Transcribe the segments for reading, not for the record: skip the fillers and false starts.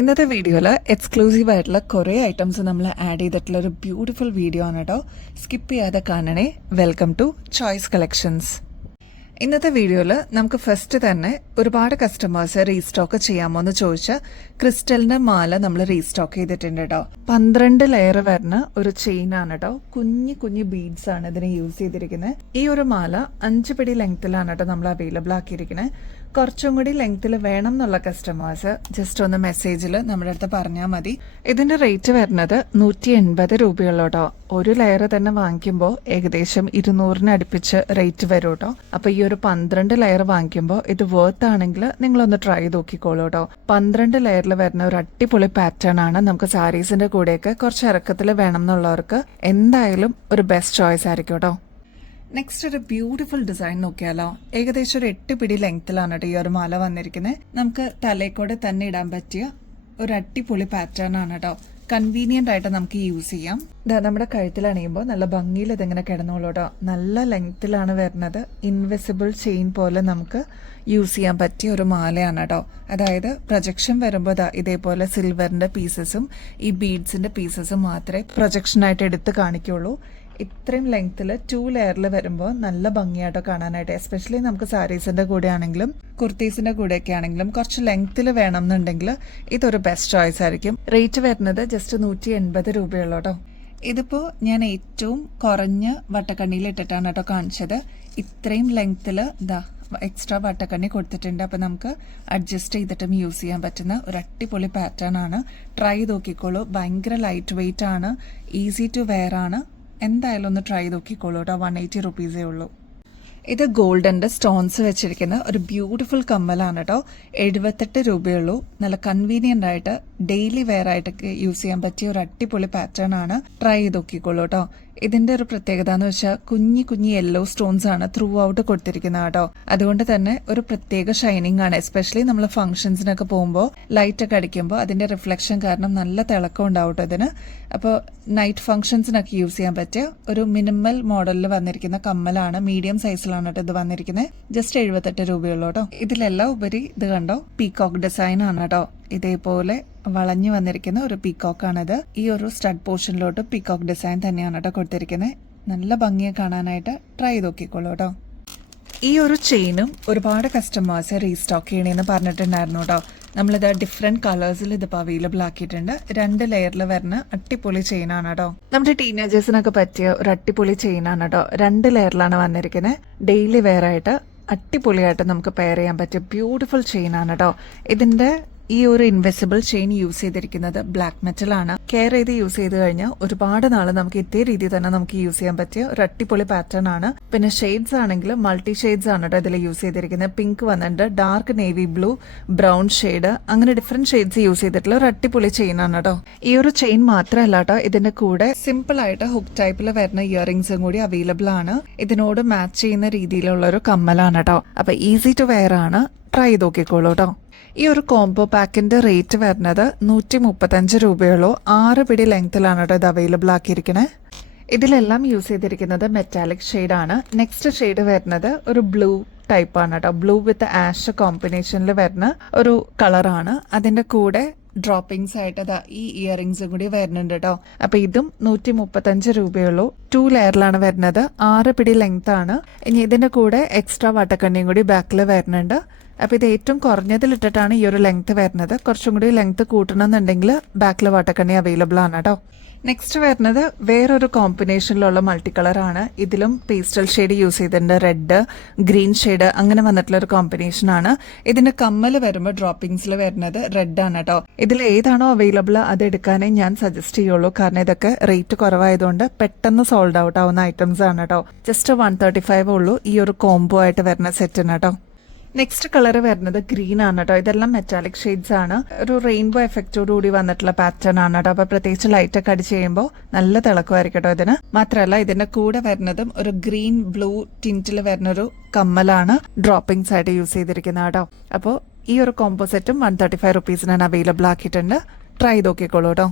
ഇന്നത്തെ വീഡിയോയിൽ എക്സ്ക്ലൂസീവ് ആയിട്ടുള്ള കുറേ ഐറ്റംസ് നമ്മൾ ആഡ് ചെയ്തിട്ടുള്ള ഒരു ബ്യൂട്ടിഫുൾ വീഡിയോ ആണ് കേട്ടോ. സ്കിപ്പ് ചെയ്യാതെ കാണണേ. Welcome to Choice collections. ഇന്നത്തെ വീഡിയോയിൽ നമുക്ക് ഫസ്റ്റ് തന്നെ ഒരുപാട് കസ്റ്റമേഴ്സ് റീസ്റ്റോക്ക് ചെയ്യാമോ എന്ന് ചോദിച്ച ക്രിസ്റ്റലിന്റെ മാല നമ്മൾ റീസ്റ്റോക്ക് ചെയ്തിട്ടുണ്ട് കേട്ടോ. 12 ലെയർ വരുന്ന ഒരു ചെയിൻ ആണ് കേട്ടോ. കുഞ്ഞു കുഞ്ഞു ബീഡ്സ് ആണ് ഇതിന് യൂസ് ചെയ്തിരിക്കുന്നത്. ഈ ഒരു മാല 5 പിടി ലെങ്ത്തിലാണ് കേട്ടോ നമ്മൾ അവൈലബിൾ ആക്കിയിരിക്കുന്നത്. കുറച്ചും കൂടി ലെങ്ത്തിൽ വേണം എന്നുള്ള കസ്റ്റമേഴ്സ് ജസ്റ്റ് ഒന്ന് മെസ്സേജിൽ നമ്മുടെ അടുത്ത് പറഞ്ഞാൽ മതി. ഇതിന്റെ റേറ്റ് വരുന്നത് 180 രൂപയുള്ളൂ കേട്ടോ. ഒരു ലെയർ തന്നെ വാങ്ങിക്കുമ്പോൾ ഏകദേശം 200-ന് അടുപ്പിച്ച് റേറ്റ് വരും കേട്ടോ. അപ്പൊ ഈ ഒരു 12 ലെയർ വാങ്ങിക്കുമ്പോൾ ഇത് വർത്ത് ആണെങ്കിൽ നിങ്ങളൊന്ന് ട്രൈ നോക്കിക്കോളൂ കേട്ടോ. 12 ലെയറിൽ വരുന്ന ഒരു അടിപൊളി പാറ്റേൺ ആണ്. നമുക്ക് സാരീസിന്റെ കൂടെയൊക്കെ കുറച്ച് ഇറക്കത്തിൽ വേണം എന്നുള്ളവർക്ക് എന്തായാലും ഒരു ബെസ്റ്റ് ചോയ്സ് ആയിരിക്കും കേട്ടോ. നെക്സ്റ്റ് ഒരു ബ്യൂട്ടിഫുൾ ഡിസൈൻ നോക്കിയാലോ. ഏകദേശം ഒരു 8 പിടി ലെങ്ത്തിലാണ് കേട്ടോ ഈ ഒരു മാല വന്നിരിക്കുന്നത്. നമുക്ക് തലയിക്കൂടെ തന്നെ ഇടാൻ പറ്റിയ ഒരു അടിപൊളി പാറ്റേൺ ആണ് കേട്ടോ. കൺവീനിയന്റ് ആയിട്ട് നമുക്ക് യൂസ് ചെയ്യാം. നമ്മുടെ കഴുത്തിൽ അണിയുമ്പോൾ നല്ല ഭംഗിയിൽ ഇതിങ്ങനെ കിടന്നോളൂ കേട്ടോ. നല്ല ലെങ്ത്തിലാണ് വരുന്നത്. ഇൻവിസിബിൾ ചെയിൻ പോലെ നമുക്ക് യൂസ് ചെയ്യാൻ പറ്റിയ ഒരു മാലയാണ് കേട്ടോ. അതായത് പ്രൊജക്ഷൻ വരുമ്പോൾ ഇതേപോലെ സിൽവറിന്റെ പീസസും ഈ ബീഡ്സിന്റെ പീസസും മാത്രമേ പ്രൊജക്ഷനായിട്ട് എടുത്ത് കാണിക്കുള്ളൂ. ഇത്രയും ലെങ്ത്തിൽ 2 ലെയറിൽ വരുമ്പോൾ നല്ല ഭംഗിയായിട്ടോ കാണാനായിട്ട്. എസ്പെഷ്യലി നമുക്ക് സാരീസിന്റെ കൂടെ ആണെങ്കിലും കുർത്തീസിന്റെ കൂടെയൊക്കെ ആണെങ്കിലും കുറച്ച് ലെങ്ത്തിൽ വേണം എന്നുണ്ടെങ്കിൽ ഇതൊരു ബെസ്റ്റ് ചോയ്സ് ആയിരിക്കും. റേറ്റ് വരുന്നത് ജസ്റ്റ് 180 രൂപയുള്ളൂ കേട്ടോ. ഇതിപ്പോ ഞാൻ ഏറ്റവും കുറഞ്ഞ വട്ടക്കണ്ണിയിൽ ഇട്ടിട്ടാണ് കേട്ടോ കാണിച്ചത്. ഇത്രയും ലെങ്ത്തിൽ എക്സ്ട്രാ വട്ടക്കണ്ണി കൊടുത്തിട്ടുണ്ട്. അപ്പൊ നമുക്ക് അഡ്ജസ്റ്റ് ചെയ്തിട്ടും യൂസ് ചെയ്യാൻ പറ്റുന്ന ഒരു അടിപൊളി പാറ്റേൺ ആണ്. ട്രൈ നോക്കിക്കോളൂ. ഭയങ്കര ലൈറ്റ് വെയിറ്റ് ആണ്, ഈസി ടു വെയർ ആണ്. എന്തായാലും ഒന്ന് ട്രൈ നോക്കിക്കോളൂ കേട്ടോ. 180 റുപ്പീസേ ഉള്ളൂ. ഇത് ഗോൾഡന്റെ സ്റ്റോൺസ് വെച്ചിരിക്കുന്ന ഒരു ബ്യൂട്ടിഫുൾ കമ്മലാണ് കേട്ടോ. 78 രൂപയുള്ളൂ. നല്ല കൺവീനിയന്റ് ആയിട്ട് ഡെയിലി വെയർ ആയിട്ടൊക്കെ യൂസ് ചെയ്യാൻ പറ്റിയ ഒരു അടിപൊളി പാറ്റേൺ ആണ്. ട്രൈ ചെയ്ത് നോക്കിക്കോളൂ കേട്ടോ. ഇതിന്റെ ഒരു പ്രത്യേകത എന്ന് വെച്ചാൽ കുഞ്ഞി കുഞ്ഞി യെല്ലോ സ്റ്റോൺസ് ആണ് ത്രൂ ഔട്ട് കൊടുത്തിരിക്കുന്നത് കേട്ടോ. അതുകൊണ്ട് തന്നെ ഒരു പ്രത്യേക ഷൈനിങ് ആണ്. എസ്പെഷ്യലി നമ്മൾ ഫംഗ്ഷൻസിനൊക്കെ പോകുമ്പോൾ ലൈറ്റ് ഒക്കെ അടിക്കുമ്പോൾ അതിന്റെ റിഫ്ലക്ഷൻ കാരണം നല്ല തിളക്കം ഉണ്ടാവും കേട്ടോ ഇതിന്. അപ്പോൾ നൈറ്റ് ഫംഗ്ഷൻസിനൊക്കെ യൂസ് ചെയ്യാൻ പറ്റിയ ഒരു മിനിമൽ മോഡലിൽ വന്നിരിക്കുന്ന കമ്മലാണ്. മീഡിയം സൈസിലാണ് കേട്ടോ ഇത് വന്നിരിക്കുന്നത്. ജസ്റ്റ് 78 രൂപയുള്ളൂ കേട്ടോ. ഇതിലെല്ലാം ഉപരി ഇത് കണ്ടോ, പീകോക്ക് ഡിസൈൻ ആണ് കേട്ടോ. ഇതേപോലെ വളഞ്ഞു വന്നിരിക്കുന്ന ഒരു പീകോക്കാണിത്. ഈ ഒരു സ്റ്റഡ് പോർഷനിലോട്ട് പീകോക്ക് ഡിസൈൻ തന്നെയാണ് കേട്ടോ കൊടുത്തിരിക്കുന്നത്. നല്ല ഭംഗിയെ കാണാനായിട്ട് ട്രൈ നോക്കിക്കോളൂ കേട്ടോ. ഈ ഒരു ചെയിനും ഒരുപാട് കസ്റ്റമേഴ്സ് റീസ്റ്റോക്ക് ചെയ്യണമെന്ന് പറഞ്ഞിട്ടുണ്ടായിരുന്നു കേട്ടോ. നമ്മളിത് ഡിഫറെന്റ് കളേഴ്സിൽ ഇതിപ്പോൾ അവൈലബിൾ ആക്കിയിട്ടുണ്ട്. 2 ലെയറിൽ വരുന്ന അടിപൊളി ചെയിനാണ് കേട്ടോ. നമ്മുടെ ടീനേജേഴ്സിനൊക്കെ പറ്റിയ ഒരു അടിപൊളി ചെയിനാണ് കേട്ടോ. 2 ലെയറിലാണ് വന്നിരിക്കുന്നത്. ഡെയിലി വെയർ ആയിട്ട് അടിപൊളിയായിട്ട് നമുക്ക് പെയർ ചെയ്യാൻ പറ്റിയ ബ്യൂട്ടിഫുൾ ചെയിൻ ആണ് കേട്ടോ. ഇതിന്റെ ഈ ഒരു ഇൻവിസിബിൾ ചെയിൻ യൂസ് ചെയ്തിരിക്കുന്നത് ബ്ലാക്ക് മെറ്റൽ ആണ്. കെയർ ചെയ്ത് യൂസ് ചെയ്ത് കഴിഞ്ഞാൽ ഒരുപാട് നാള് നമുക്ക് ഇതേ രീതിയിൽ തന്നെ നമുക്ക് യൂസ് ചെയ്യാൻ പറ്റിയ ഒരു അടിപൊളി പാറ്റേൺ ആണ്. പിന്നെ ഷെയ്ഡ്സ് ആണെങ്കിൽ മൾട്ടി ഷെയ്ഡ്സ് ആണ് കേട്ടോ ഇതിൽ യൂസ് ചെയ്തിരിക്കുന്നത്. പിങ്ക് വന്നിട്ടുണ്ട്, dark navy blue, brown shade, അങ്ങനെ ഡിഫറെന്റ് ഷെയ്ഡ്സ് യൂസ് ചെയ്തിട്ടുള്ള ഒരു അടിപൊളി ചെയിൻ ആണ് കേട്ടോ. ഈ ഒരു ചെയിൻ മാത്രമല്ല കേട്ടോ, ഇതിന്റെ കൂടെ സിമ്പിൾ ആയിട്ട് ഹുക്ക് ടൈപ്പിൽ വരുന്ന ഇയറിംഗ്സും കൂടി അവൈലബിൾ ആണ്. ഇതിനോട് മാച്ച് ചെയ്യുന്ന രീതിയിലുള്ള ഒരു കമ്മലാണ് കേട്ടോ. അപ്പൊ ഈസി ടു വെയർ ആണ്. ട്രൈ നോക്കിക്കോളൂ കേട്ടോ. ഈ ഒരു കോംബോ പാക്കിന്റെ റേറ്റ് വരുന്നത് 135 രൂപയുള്ളൂ. 6 പിടി ലെങ്ത്തിലാണ് കേട്ടോ ഇത് അവൈലബിൾ ആക്കിയിരിക്കണേ. ഇതിലെല്ലാം യൂസ് ചെയ്തിരിക്കുന്നത് മെറ്റാലിക് ഷെയ്ഡ് ആണ്. നെക്സ്റ്റ് ഷെയ്ഡ് വരുന്നത് ഒരു ബ്ലൂ ടൈപ്പ് ആണ് കേട്ടോ. ബ്ലൂ വിത്ത് ആഷ് കോമ്പിനേഷനിൽ വരുന്ന ഒരു കളറാണ്. അതിന്റെ കൂടെ ഡ്രോപ്പിംഗ്സ് ആയിട്ട് ഈ ഇയറിംഗ്സും കൂടി വരുന്നുണ്ട് കേട്ടോ. അപ്പൊ ഇതും 135 രൂപയുള്ളൂ. 2 ലെയറിലാണ് വരുന്നത്. 6 പിടി ലെങ്ത് ആണ്. ഇനി ഇതിന്റെ കൂടെ എക്സ്ട്രാ വട്ടക്കണ്ണിയും കൂടി ബാക്കിൽ വരുന്നുണ്ട്. അപ്പൊ ഇത് ഏറ്റവും കുറഞ്ഞതിലിട്ടിട്ടാണ് ഈ ഒരു ലെങ്ത് വരുന്നത്. കുറച്ചും കൂടി ലെങ്ത് കൂട്ടണമെന്നുണ്ടെങ്കിൽ ബാക്കിൽ വാട്ടക്കണ്ണി അവൈലബിൾ ആണ് കേട്ടോ. നെക്സ്റ്റ് വരുന്നത് വേറൊരു കോമ്പിനേഷനിലുള്ള മൾട്ടി കളർ ആണ്. ഇതിലും പേസ്റ്റൽ ഷെയ്ഡ് യൂസ് ചെയ്തിട്ടുണ്ട്. റെഡ്, ഗ്രീൻ ഷെയ്ഡ് അങ്ങനെ വന്നിട്ടുള്ള ഒരു കോമ്പിനേഷൻ ആണ്. ഇതിന്റെ കമ്മൽ വരുമ്പോൾ ഡ്രോപ്പിംഗ്സിൽ വരുന്നത് റെഡ് ആണ് കേട്ടോ. ഇതിൽ ഏതാണോ അവൈലബിൾ അത് എടുക്കാനേ ഞാൻ സജസ്റ്റ് ചെയ്യുള്ളൂ. കാരണം ഇതൊക്കെ റേറ്റ് കുറവായതുകൊണ്ട് പെട്ടെന്ന് സോൾഡ് ഔട്ട് ആവുന്ന ഐറ്റംസ് ആണ് കേട്ടോ. ജസ്റ്റ് 135 ഉള്ളൂ ഈ ഒരു കോംബോ ആയിട്ട് വരുന്ന സെറ്റിന് കേട്ടോ. നെക്സ്റ്റ് കളർ വരുന്നത് ഗ്രീൻ ആണ് കേട്ടോ. ഇതെല്ലാം മെറ്റാലിക് ഷെയ്ഡ്സ് ആണ്. ഒരു റെയിൻബോ എഫക്റ്റോട് കൂടി വന്നിട്ടുള്ള പാറ്റേൺ ആണ് കേട്ടോ. അപ്പൊ പ്രത്യേകിച്ച് ലൈറ്റ് ഒക്കെ അടിച്ച് ചെയ്യുമ്പോൾ നല്ല തിളക്കമായിരിക്കും കേട്ടോ ഇതിന്. മാത്രമല്ല ഇതിന്റെ കൂടെ വരുന്നതും ഒരു ഗ്രീൻ ബ്ലൂ ടിന്റിൽ വരുന്നൊരു കമ്മലാണ് ഡ്രോപ്പിംഗ്സ് ആയിട്ട് യൂസ് ചെയ്തിരിക്കുന്നത് കേട്ടോ. അപ്പോൾ ഈ ഒരു കോംബോ സെറ്റും 135 റുപ്പീസിനാണ് അവൈലബിൾ ആക്കിയിട്ടുണ്ട്. ട്രൈ നോക്കിക്കോളൂ കേട്ടോ.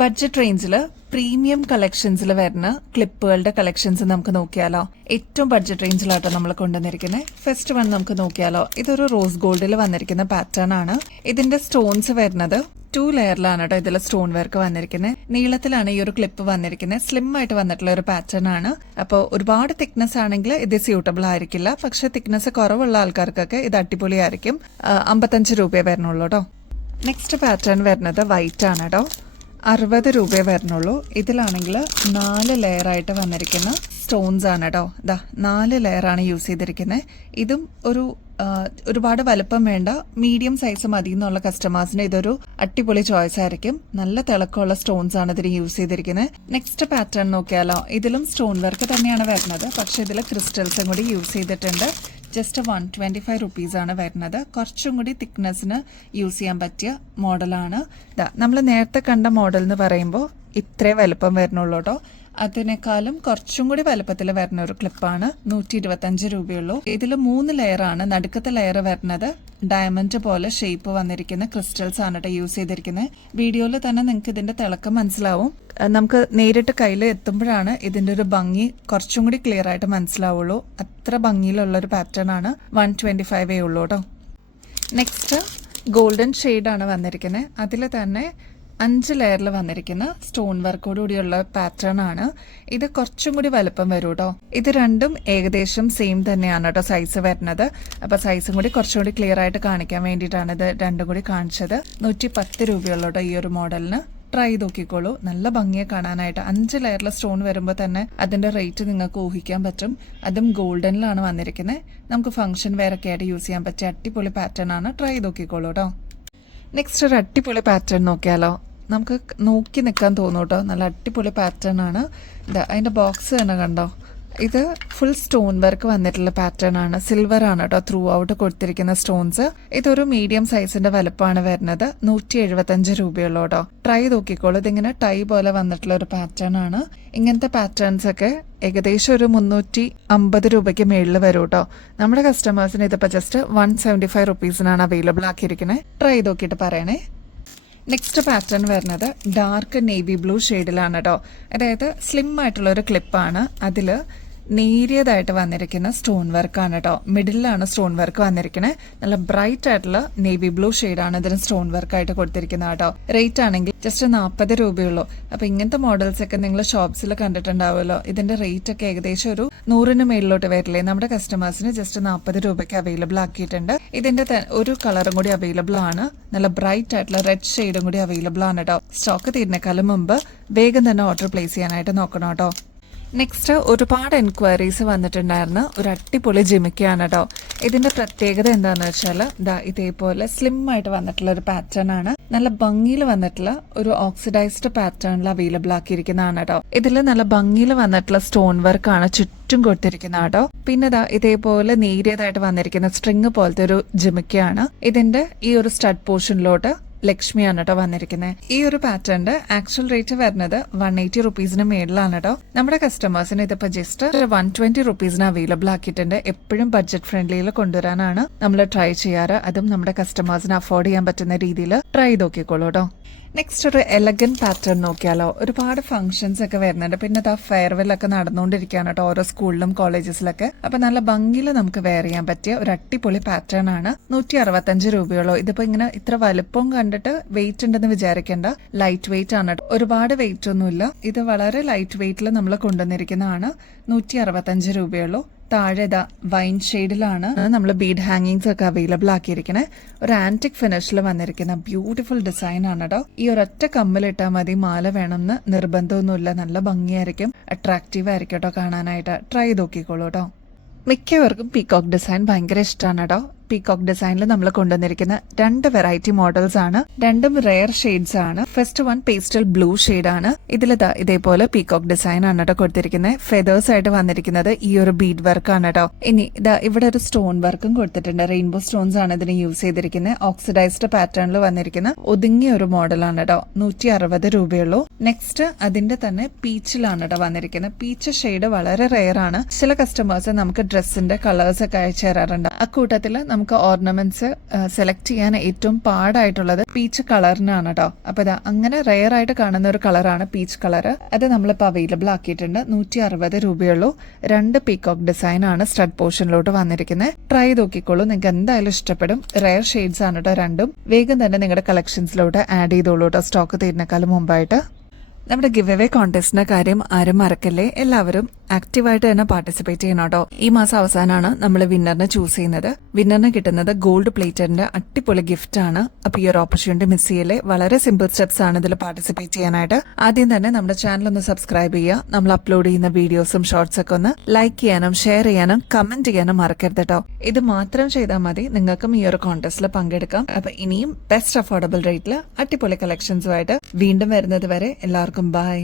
ബഡ്ജറ്റ് റേഞ്ചിൽ പ്രീമിയം കളക്ഷൻസിൽ വരുന്ന ക്ലിപ്പുകളുടെ കളക്ഷൻസ് നമുക്ക് നോക്കിയാലോ. ഏറ്റവും ബഡ്ജറ്റ് റേഞ്ചിലാട്ടോ നമ്മൾ കൊണ്ടുവന്നിരിക്കുന്നത്. ഫസ്റ്റ് വൺ നമുക്ക് നോക്കിയാലോ. ഇതൊരു റോസ് ഗോൾഡിൽ വന്നിരിക്കുന്ന പാറ്റേൺ ആണ്. ഇതിന്റെ സ്റ്റോൺസ് വരുന്നത് 2 ലെയറിലാണ് കേട്ടോ ഇതിൽ സ്റ്റോൺ വർക്ക് വന്നിരിക്കുന്നത്. നീളത്തിലാണ് ഈ ഒരു ക്ലിപ്പ് വന്നിരിക്കുന്നത്. സ്ലിം ആയിട്ട് വന്നിട്ടുള്ള ഒരു പാറ്റേൺ ആണ്. അപ്പോൾ ഒരുപാട് തിക്നെസ് ആണെങ്കിൽ ഇത് സ്യൂട്ടബിൾ ആയിരിക്കില്ല. പക്ഷെ തിക്നെസ് കുറവുള്ള ആൾക്കാർക്കൊക്കെ ഇത് അടിപൊളിയായിരിക്കും. 55 രൂപയെ വരുന്നുള്ളൂ കേട്ടോ. നെക്സ്റ്റ് പാറ്റേൺ വരുന്നത് വൈറ്റ് ആണ് കേട്ടോ. 60 രൂപയെ വരുന്നുള്ളൂ. ഇതിലാണെങ്കിൽ 4 ലെയർ ആയിട്ട് വന്നിരിക്കുന്ന സ്റ്റോൺസ് ആണ് കേട്ടോ. 4 ലെയർ ആണ് യൂസ് ചെയ്തിരിക്കുന്നത്. ഇതും ഒരുപാട് വലുപ്പം വേണ്ട, മീഡിയം സൈസ് മതി എന്നുള്ള കസ്റ്റമേഴ്സിന് ഇതൊരു അടിപൊളി ചോയ്സ് ആയിരിക്കും. നല്ല തിളക്കമുള്ള സ്റ്റോൺസ് ആണ് ഇതിന് യൂസ് ചെയ്തിരിക്കുന്നത്. നെക്സ്റ്റ് പാറ്റേൺ നോക്കിയാലോ. ഇതിലും സ്റ്റോൺ വർക്ക് തന്നെയാണ് വരുന്നത്. പക്ഷെ ഇതിൽ ക്രിസ്റ്റൽസും കൂടി യൂസ് ചെയ്തിട്ടുണ്ട്. ജസ്റ്റ് 125 റുപ്പീസാണ് വരുന്നത്. കുറച്ചും കൂടി തിക്നെസ്സിന് യൂസ് ചെയ്യാൻ പറ്റിയ മോഡലാണ്. നമ്മൾ നേരത്തെ കണ്ട മോഡൽ എന്ന് പറയുമ്പോൾ ഇത്രേ വലുപ്പം വരുന്നുള്ളൂ കേട്ടോ. അതിനേക്കാളും കുറച്ചും കൂടി വലുപ്പത്തിൽ വരുന്ന ഒരു ക്ലിപ്പാണ്. 125 രൂപയുള്ളൂ. ഇതിൽ 3 ലെയർ ആണ്. നടുക്കത്തെ ലെയർ വരുന്നത് ഡയമണ്ട് പോലെ ഷേപ്പ് വന്നിരിക്കുന്ന ക്രിസ്റ്റൽസ് ആണ് കേട്ടോ യൂസ് ചെയ്തിരിക്കുന്നത്. വീഡിയോയിൽ തന്നെ നിങ്ങൾക്ക് ഇതിന്റെ തിളക്കം മനസ്സിലാവും. നമുക്ക് നേരിട്ട് കയ്യിൽ എത്തുമ്പോഴാണ് ഇതിന്റെ ഒരു ഭംഗി കുറച്ചും കൂടി ക്ലിയർ ആയിട്ട് മനസ്സിലാവുള്ളൂ. അത്ര ഭംഗിയിലുള്ള ഒരു പാറ്റേൺ ആണ്. 125 ഉള്ളൂ കേട്ടോ. നെക്സ്റ്റ് ഗോൾഡൻ ഷെയ്ഡാണ് വന്നിരിക്കുന്നത്. അതിൽ തന്നെ 5 ലെയറിൽ വന്നിരിക്കുന്ന സ്റ്റോൺ വർക്കോടുകൂടിയുള്ള പാറ്റേൺ ആണ്. ഇത് കുറച്ചും കൂടി വലുപ്പം വരും കേട്ടോ. ഇത് രണ്ടും ഏകദേശം സെയിം തന്നെയാണ് കേട്ടോ സൈസ് വരുന്നത്. അപ്പൊ സൈസും കൂടി കുറച്ചും കൂടി ക്ലിയർ ആയിട്ട് കാണിക്കാൻ വേണ്ടിയിട്ടാണ് ഇത് രണ്ടും കൂടി കാണിച്ചത്. 110 രൂപയുള്ളൂ കേട്ടോ ഈ ഒരു മോഡലിന്. ട്രൈ ചെയ്ത് നോക്കിക്കോളൂ. നല്ല ഭംഗിയെ കാണാനായിട്ട്. 5 ലെയറിലെ സ്റ്റോൺ വരുമ്പോൾ തന്നെ അതിന്റെ റേറ്റ് നിങ്ങൾക്ക് ഊഹിക്കാൻ പറ്റും. അതും ഗോൾഡനിലാണ് വന്നിരിക്കുന്നത്. നമുക്ക് ഫംഗ്ഷൻ വെയറൊക്കെ ആയിട്ട് യൂസ് ചെയ്യാൻ പറ്റിയ അടിപൊളി പാറ്റേൺ ആണ്. ട്രൈ ചെയ്ത് നോക്കിക്കോളൂ കേട്ടോ. നെക്സ്റ്റ് ഒരു അടിപൊളി പാറ്റേൺ നോക്കിയാലോ. നമുക്ക് നോക്കി നിൽക്കാൻ തോന്നും കേട്ടോ. നല്ല അടിപൊളി പാറ്റേൺ ആണ്. അതിന്റെ ബോക്സ് തന്നെ കണ്ടോ. ഇത് ഫുൾ സ്റ്റോൺ വർക്ക് വന്നിട്ടുള്ള പാറ്റേൺ ആണ്. സിൽവർ ആണ് കേട്ടോ ത്രൂ ഔട്ട് കൊടുത്തിരിക്കുന്ന സ്റ്റോൺസ്. ഇതൊരു മീഡിയം സൈസിന്റെ വലുപ്പമാണ് വരുന്നത്. 175 രൂപയുള്ളൂ കേട്ടോ. ട്രൈ നോക്കിക്കോളൂ. ഇതിങ്ങനെ ടൈ പോലെ വന്നിട്ടുള്ള ഒരു പാറ്റേൺ ആണ്. ഇങ്ങനത്തെ പാറ്റേൺസ് ഒക്കെ ഏകദേശം ഒരു 350 രൂപയ്ക്ക് മേളിൽ വരും കേട്ടോ. നമ്മുടെ കസ്റ്റമേഴ്സിന് ഇതിപ്പോ ജസ്റ്റ് 175 റുപ്പീസിനാണ് അവൈലബിൾ ആക്കിയിരിക്കുന്നത്. ട്രൈ നോക്കിയിട്ട് പറയണേ. നെക്സ്റ്റ് പാറ്റേൺ വരുന്നത് ഡാർക്ക് നേവി ബ്ലൂ ഷെയ്ഡിലാണ് കേട്ടോ. അതായത് സ്ലിം ആയിട്ടുള്ള ഒരു ക്ലിപ്പാണ്. അതില് നേരിയതായിട്ട് വന്നിരിക്കുന്ന സ്റ്റോൺ വർക്കാണ് കേട്ടോ. മിഡിലാണ് സ്റ്റോൺ വർക്ക് വന്നിരിക്കുന്നത്. നല്ല ബ്രൈറ്റ് ആയിട്ടുള്ള നേവി ബ്ലൂ ഷെയ്ഡാണ് ഇതിന് സ്റ്റോൺ വർക്ക് ആയിട്ട് കൊടുത്തിരിക്കുന്നത് കേട്ടോ. റേറ്റ് ആണെങ്കിൽ ജസ്റ്റ് 40 രൂപയുള്ളൂ. അപ്പൊ ഇങ്ങനത്തെ മോഡൽസ് ഒക്കെ നിങ്ങൾ ഷോപ്സിൽ കണ്ടിട്ടുണ്ടാവുമല്ലോ. ഇതിന്റെ റേറ്റ് ഒക്കെ ഏകദേശം ഒരു 100-ന് മേളിലോട്ട് വരില്ലേ. നമ്മുടെ കസ്റ്റമേഴ്സിന് ജസ്റ്റ് 40 രൂപയ്ക്ക് അവൈലബിൾ ആക്കിയിട്ടുണ്ട്. ഇതിന്റെ ഒരു കളറും കൂടി അവൈലബിൾ ആണ്. നല്ല ബ്രൈറ്റ് ആയിട്ടുള്ള റെഡ് ഷെയ്ഡും കൂടി അവൈലബിൾ ആണ് കേട്ടോ. സ്റ്റോക്ക് തീരുന്നേക്കാളും മുമ്പ് വേഗം തന്നെ ഓർഡർ പ്ലേസ് ചെയ്യാനായിട്ട് നോക്കണം കേട്ടോ. നെക്സ്റ്റ് ഒരുപാട് എൻക്വയറീസ് വന്നിട്ടുണ്ടായിരുന്ന ഒരു അടിപൊളി ജിമിക്കാണ് കേട്ടോ. ഇതിന്റെ പ്രത്യേകത എന്താന്ന് വെച്ചാൽ ഇതേപോലെ സ്ലിം ആയിട്ട് വന്നിട്ടുള്ള ഒരു പാറ്റേൺ ആണ്. നല്ല ഭംഗിയിൽ വന്നിട്ടുള്ള ഒരു ഓക്സിഡൈസ്ഡ് പാറ്റേണിൽ അവൈലബിൾ ആക്കിയിരിക്കുന്നതാണ് കേട്ടോ. ഇതിൽ നല്ല ഭംഗിയിൽ വന്നിട്ടുള്ള സ്റ്റോൺ വർക്ക് ആണ് ചുറ്റും കൊടുത്തിരിക്കുന്ന കേട്ടോ. പിന്നെ ഇതേപോലെ നേരിയതായിട്ട് വന്നിരിക്കുന്ന സ്ട്രിങ് പോലത്തെ ഒരു ജിമിക്കയാണ്. ഇതിന്റെ ഈ ഒരു സ്റ്റഡ് പോർഷനിലോട്ട് ലക്ഷ്മിയാണ് കേട്ടോ വന്നിരിക്കുന്നത്. ഈ ഒരു പാറ്റേണിന്റെ ആക്ച്വൽ റേറ്റ് വരുന്നത് 180 റുപ്പീസിന് മേളിലാണ് കേട്ടോ. നമ്മുടെ കസ്റ്റമേഴ്സിന് ഇതിപ്പോ ജസ്റ്റ് 120 റുപ്പീസിന് അവൈലബിൾ ആക്കിയിട്ടുണ്ട്. എപ്പോഴും ബഡ്ജറ്റ് ഫ്രണ്ട്ലിയിൽ കൊണ്ടുവരാനാണ് നമ്മൾ ട്രൈ ചെയ്യാറ്. അതും നമ്മുടെ കസ്റ്റമേഴ്സിന് അഫോർഡ് ചെയ്യാൻ പറ്റുന്ന രീതിയിൽ ട്രൈ ചെയ്ത് നോക്കിക്കോളൂ കേട്ടോ. നെക്സ്റ്റ് ഒരു എലഗൻ പാറ്റേൺ നോക്കിയാലോ. ഒരുപാട് ഫംഗ്ഷൻസ് ഒക്കെ വരുന്നുണ്ട്. പിന്നെ ഫെയർവെൽ ഒക്കെ നടന്നുകൊണ്ടിരിക്കുകയാണ് കേട്ടോ ഓരോ സ്കൂളിലും കോളേജസിലൊക്കെ. അപ്പൊ നല്ല ഭംഗിയിൽ നമുക്ക് വെയർ ചെയ്യാൻ പറ്റിയ ഒരു അടിപൊളി പാറ്റേൺ ആണ്. 165 രൂപയുള്ളൂ. ഇതിപ്പോ ഇങ്ങനെ ഇത്ര വലുപ്പം കണ്ടിട്ട് വെയിറ്റ് ഉണ്ടെന്ന് വിചാരിക്കേണ്ട. ലൈറ്റ് വെയിറ്റ് ആണ്. ഒരുപാട് വെയിറ്റ് ഒന്നുമില്ല. ഇത് വളരെ ലൈറ്റ് വെയിറ്റിൽ നമ്മൾ കൊണ്ടുവന്നിരിക്കുന്നതാണ്. 165 രൂപയുള്ളൂ. താഴെ വൈൻ ഷെയ്ഡിലാണ് നമ്മൾ ബീഡ് ഹാങ്ങിങ്സ് ഒക്കെ അവൈലബിൾ ആക്കിയിരിക്കുന്നത്. ഒരു ആന്റിക് ഫിനിഷിൽ വന്നിരിക്കുന്ന ബ്യൂട്ടിഫുൾ ഡിസൈൻ ആണ് കേട്ടോ. ഈ ഒരൊറ്റ കമ്മലിട്ടാൽ മതി. മാല വേണമെന്ന് നിർബന്ധമൊന്നുമില്ല. നല്ല ഭംഗിയായിരിക്കും, അട്രാക്റ്റീവ് ആയിരിക്കും കേട്ടോ കാണാനായിട്ട്. ട്രൈ ചെയ്ത് നോക്കിക്കോളൂ കേട്ടോ. മിക്കവർക്കും പീകോക്ക് ഡിസൈൻ ഭയങ്കര ഇഷ്ടമാണ് കേട്ടോ. പീകോക്ക് ഡിസൈനിൽ നമ്മൾ കൊണ്ടുവന്നിരിക്കുന്ന 2 വെറൈറ്റി മോഡൽസ് ആണ്. രണ്ടും റെയർ ഷെയ്ഡ്സ് ആണ്. First one pastel blue shade ആണ്. ഇതിൽ ഇതേപോലെ പീകോക്ക് ഡിസൈൻ ആണ് കേട്ടോ കൊടുത്തിരിക്കുന്നത്. ഫെദേഴ്സ് ആയിട്ട് വന്നിരിക്കുന്നത് ഈ ഒരു ബീഡ് വർക്ക് ആണ് കേട്ടോ. ഇനി ഇവിടെ ഒരു സ്റ്റോൺ വർക്കും കൊടുത്തിട്ടുണ്ട്. റെയിൻബോ സ്റ്റോൺസ് ആണ് ഇതിന് യൂസ് ചെയ്തിരിക്കുന്നത്. ഓക്സിഡൈസ്ഡ് പാറ്റേണിൽ വന്നിരിക്കുന്ന ഒതുങ്ങിയ ഒരു മോഡലാണ് കേട്ടോ. 160 രൂപയുള്ളൂ. നെക്സ്റ്റ് അതിന്റെ തന്നെ പീച്ചിലാണ് കേട്ടോ വന്നിരിക്കുന്നത്. പീച്ച് ഷെയ്ഡ് വളരെ റെയർ ആണ്. ചില കസ്റ്റമേഴ്സ് നമുക്ക് ഡ്രസ്സിന്റെ കളേഴ്സ് ഒക്കെ അയച്ചു തരാറുണ്ട്. അക്കൂട്ടത്തില് നമുക്ക് ഓർണമെന്റ്സ് സെലക്ട് ചെയ്യാൻ ഏറ്റവും പാടായിട്ടുള്ളത് പീച്ച് കളറിനാണ് കേട്ടോ. അപ്പൊ ഇതാ അങ്ങനെ റെയർ ആയിട്ട് കാണുന്ന ഒരു കളറാണ് പീച്ച് കളർ. അത് നമ്മളിപ്പോൾ അവൈലബിൾ ആക്കിയിട്ടുണ്ട്. 160 രൂപയുള്ളൂ. 2 പീകോക്ക് ഡിസൈൻ ആണ് സ്റ്റഡ് പോർഷനിലോട്ട് വന്നിരിക്കുന്നത്. ട്രൈ നോക്കിക്കോളൂ, നിങ്ങൾക്ക് എന്തായാലും ഇഷ്ടപ്പെടും. റെയർ ഷെയ്ഡ്സ് ആണ് കേട്ടോ രണ്ടും. വേഗം തന്നെ നിങ്ങളുടെ കളക്ഷൻസിലോട്ട് ആഡ് ചെയ്തോളൂ കേട്ടോ, സ്റ്റോക്ക് തീരുന്നേക്കാളും മുമ്പായിട്ട്. നമ്മുടെ ഗിവ് അവേ കോൺടെസ്റ്റിന്റെ കാര്യം ആരും മറക്കല്ലേ. എല്ലാവരും ആക്റ്റീവായിട്ട് തന്നെ പാർട്ടിസിപ്പേറ്റ് ചെയ്യണം കേട്ടോ. ഈ മാസം അവസാനമാണ് നമ്മൾ വിന്നറിനെ ചൂസ് ചെയ്യുന്നത്. വിന്നറിന് കിട്ടുന്നത് ഗോൾഡ് പ്ലേറ്ററിന്റെ അടിപൊളി ഗിഫ്റ്റ് ആണ്. അപ്പൊ ഈ ഒരു ഓപ്പർച്യൂണിറ്റി മിസ് ചെയ്യല്ലേ. വളരെ സിമ്പിൾ സ്റ്റെപ്സ് ആണ് ഇതിൽ പാർട്ടിസിപ്പേറ്റ് ചെയ്യാനായിട്ട്. ആദ്യം തന്നെ നമ്മുടെ ചാനൽ ഒന്ന് സബ്സ്ക്രൈബ് ചെയ്യുക. നമ്മൾ അപ്ലോഡ് ചെയ്യുന്ന വീഡിയോസും ഷോർട്സ് ഒക്കെ ഒന്ന് ലൈക്ക് ചെയ്യാനും ഷെയർ ചെയ്യാനും കമന്റ് ചെയ്യാനും മറക്കരുത് കേട്ടോ. ഇത് മാത്രം ചെയ്താൽ മതി, നിങ്ങൾക്കും ഈ ഒരു കോൺടെസ്റ്റിൽ പങ്കെടുക്കാം. അപ്പൊ ഇനിയും ബെസ്റ്റ് അഫോർഡബിൾ റേറ്റിൽ അടിപൊളി കളക്ഷൻസുമായിട്ട് വീണ്ടും വരുന്നത് വരെ എല്ലാവർക്കും ബൈ.